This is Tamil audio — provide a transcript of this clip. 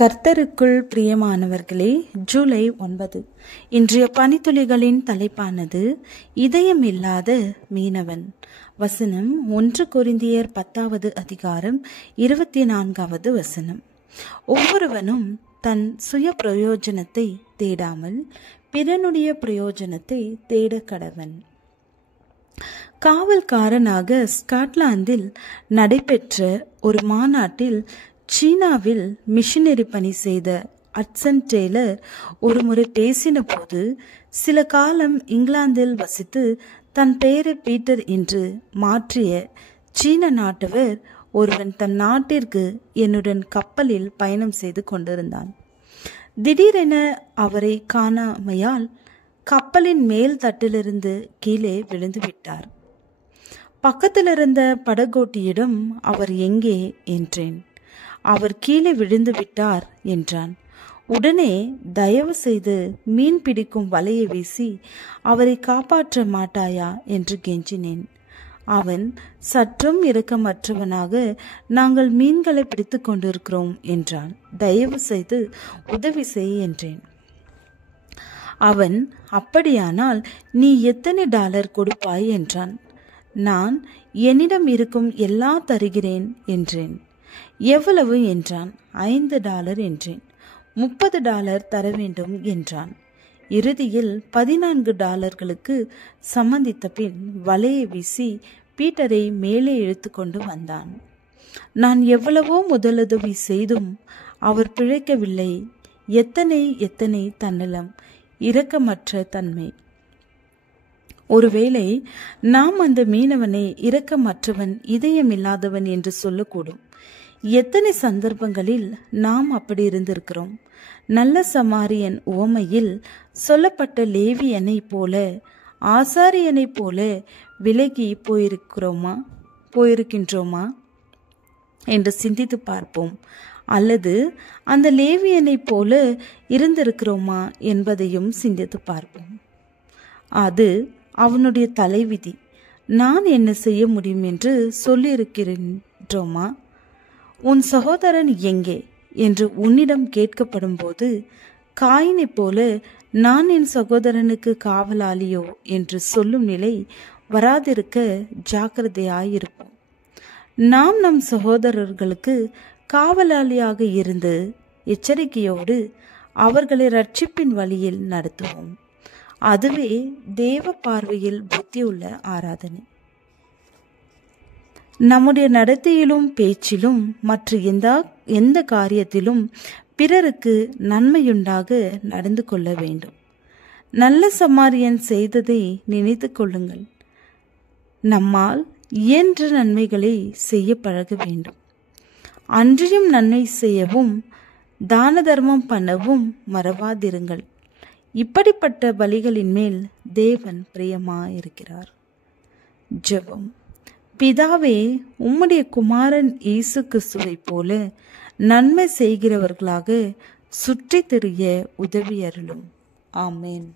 கர்த்தருக்குள் பிரியமானவர்களே, ஜூலை 9 இன்றைய பனித்துளிகளின் தலைப்பானது இதயம் இல்லாத மீனவன். வசனம் 1 கொரிந்தியர் 10வது அதிகாரம் 24வது வசனம். ஒவ்வொருவனும் தன் சுய பிரயோஜனத்தை தேடாமல் பிறனுடைய பிரயோஜனத்தை தேட கடவன். காவல்காரனாக ஸ்காட்லாந்தில் நடைபெற்ற ஒரு மாநாட்டில் சீனாவில் மிஷனரி பணி செய்த அட்சன் டெய்லர் ஒரு முறை பேசின போது, சில காலம் இங்கிலாந்தில் வசித்து தன் பெயரை பீட்டர் என்று மாற்றிய சீன நாட்டவர் ஒருவன் தன் நாட்டிற்கு என்னுடன் கப்பலில் பயணம் செய்து கொண்டிருந்தான். திடீரென அவரை காணாமையால் கப்பலின் மேல் தட்டிலிருந்து கீழே விழுந்து விட்டார். பக்கத்தில் இருந்த படகோட்டியிடம் அவர் எங்கே என்றேன். அவர் கீழே விழுந்து விட்டார் என்றான். உடனே தயவு செய்து மீன் பிடிக்கும் வலையை வீசி அவரை காப்பாற்ற மாட்டாயா என்று கெஞ்சினேன். அவன் சற்றும் இரக்கமற்றவனாக, நாங்கள் மீன்களை பிடித்து கொண்டிருக்கிறோம் என்றான். தயவு செய்து உதவி செய் என்றேன். அவன், அப்படியானால் நீ எத்தனை டாலர் கொடுப்பாய் என்றான். நான் என்னிடம் இருக்கும் எல்லா தருகிறேன் என்றேன். எவ்வளவு என்றான். $5 என்றேன். $30 தர வேண்டும் என்றான். இறுதியில் $14களுக்கு சம்மதித்த பின் வலையை வீசி பீட்டரை மேலே இழுத்து கொண்டு வந்தான். நான் எவ்வளவோ முதலுதவி செய்தும் அவர் பிழைக்கவில்லை. எத்தனை தன்னலம், இரக்கமற்ற தன்மை! ஒருவேளை நாம் அந்த மீனவனை இரக்கமற்றவன், இதயமில்லாதவன் என்று சொல்லக்கூடும். எத்தனை சந்தர்ப்பங்களில் நாம் அப்படி இருந்திருக்கிறோம். நல்ல சமாரியன் உவமையில் சொல்லப்பட்ட லேவியனை போல, ஆசாரியனை போல விலகி போயிருக்கின்றோமா என்று சிந்தித்து பார்ப்போம். அல்லது அந்த லேவியனை போல இருந்திருக்கிறோமா என்பதையும் சிந்தித்து பார்ப்போம். அது அவனுடைய தலைவிதி. நான் என்ன செய்ய முடியும் என்று சொல்லியிருக்கின்றோமா? உன் சகோதரன் எங்கே என்று உன்னிடம் கேட்கப்படும் போது, காயினை போல நான் என் சகோதரனுக்கு காவலாளியோ என்று சொல்லும் நிலை வராதிருக்க ஜாக்கிரதையாயிருப்போம். நாம் நம் சகோதரர்களுக்கு காவலாளியாக இருந்து எச்சரிக்கையோடு அவர்களை ரட்சிப்பின் வழியில் நடத்துவோம். அதுவே தேவ பார்வையில் புத்தியுள்ள ஆராதனை. நம்முடைய நடத்தையிலும் பேச்சிலும் மற்ற எந்த காரியத்திலும் பிறருக்கு நன்மையுண்டாக நடந்து கொள்ள வேண்டும். நல்ல சமாரியன் செய்ததை நினைத்து கொள்ளுங்கள். நம்மால் இயன்ற நன்மைகளை செய்ய பழக வேண்டும். அன்றியும் நன்மை செய்யவும் தான தர்மம் பண்ணவும் மறவாதிருங்கள். இப்படிப்பட்ட பலிகளின் மேல் தேவன் பிரியமாயிருக்கிறார். ஜெபம். பிதாவே, உம்முடைய குமாரன் இயேசு கிறிஸ்துவை போல நன்மை செய்கிறவர்களாக சுற்றி திரிய உதவி அருளும். ஆமேன்.